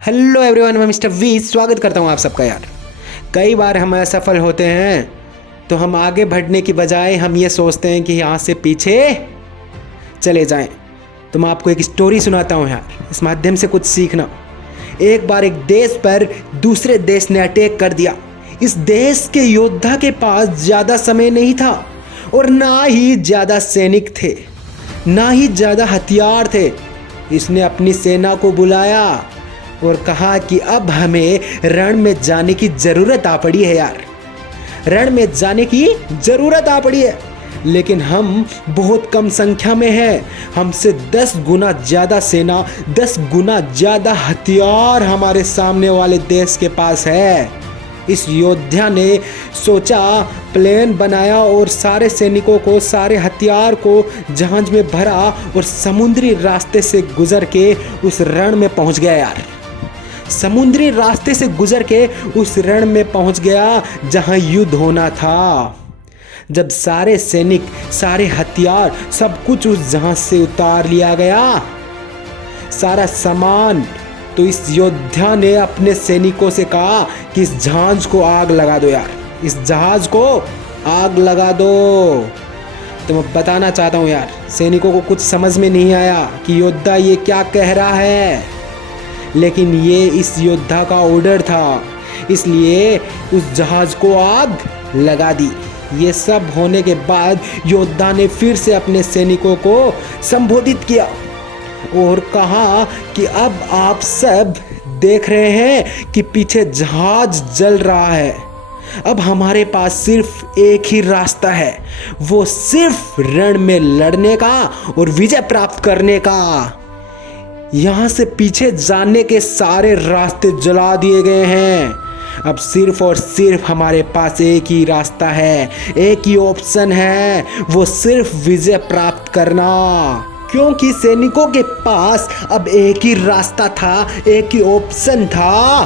Hello everyone, मैं mister we स्वागत करता हूँ आप सबका। यार कई बार हम असफल होते हैं तो हम आगे बढ़ने की बजाय हम ये सोचते हैं कि यहाँ से पीछे चले जाएं। तो मैं आपको एक स्टोरी सुनाता हूँ यार, इस माध्यम से कुछ सीखना। एक बार एक देश पर दूसरे देश ने अटैक कर दिया। इस देश के योद्धा के पास ज़्यादा समय नहीं था और ना ही ज़्यादा सैनिक थे, ना ही ज़्यादा हथियार थे। इसने अपनी सेना को बुलाया और कहा कि अब हमें रण में जाने की ज़रूरत आ पड़ी है। यार रण में जाने की ज़रूरत आ पड़ी है, लेकिन हम बहुत कम संख्या में हैं। हमसे 10 गुना ज़्यादा सेना, 10 गुना ज़्यादा हथियार हमारे सामने वाले देश के पास है। इस योद्धा ने सोचा, प्लेन बनाया और सारे सैनिकों को, सारे हथियार को जहाज में भरा और समुद्री रास्ते से गुजर के उस रण में पहुंच गया। यार समुद्री रास्ते से गुजर के उस रण में पहुंच गया जहां युद्ध होना था। जब सारे सैनिक, सारे हथियार, सब कुछ उस जहाज से उतार लिया गया, सारा सामान, तो इस योद्धा ने अपने सैनिकों से कहा कि इस जहाज को आग लगा दो। यार इस जहाज को आग लगा दो। तो मैं बताना चाहता हूँ यार, सैनिकों को कुछ समझ में नहीं आया कि योद्धा ये क्या कह रहा है, लेकिन ये इस योद्धा का ऑर्डर था, इसलिए उस जहाज को आग लगा दी। ये सब होने के बाद योद्धा ने फिर से अपने सैनिकों को संबोधित किया और कहा कि अब आप सब देख रहे हैं कि पीछे जहाज जल रहा है। अब हमारे पास सिर्फ एक ही रास्ता है, वो सिर्फ रण में लड़ने का और विजय प्राप्त करने का। यहाँ से पीछे जाने के सारे रास्ते जला दिए गए हैं। अब सिर्फ और सिर्फ हमारे पास एक ही रास्ता है, एक ही ऑप्शन है, वो सिर्फ विजय प्राप्त करना। क्योंकि सैनिकों के पास अब एक ही रास्ता था, एक ही ऑप्शन था।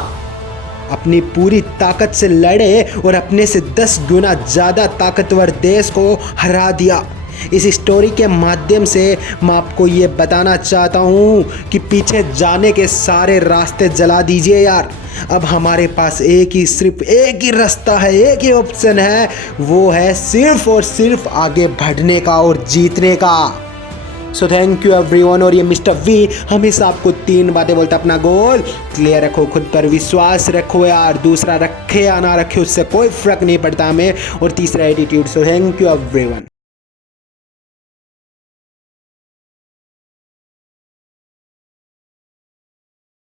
अपनी पूरी ताकत से लड़े और अपने से 10 गुना ज़्यादा ताकतवर देश को हरा दिया। इस स्टोरी के माध्यम से मैं आपको ये बताना चाहता हूँ कि पीछे जाने के सारे रास्ते जला दीजिए। यार अब हमारे पास सिर्फ एक ही रास्ता है, एक ही ऑप्शन है, वो है सिर्फ और सिर्फ आगे बढ़ने का और जीतने का। So thank you everyone. और ये मिस्टर वी हमेशा आपको 3 बातें बोलता, अपना गोल क्लियर रखो, खुद पर विश्वास रखो। यार दूसरा रखे या ना रखे उससे कोई फर्क नहीं पड़ता हमें, और तीसरा attitude. So thank you everyone.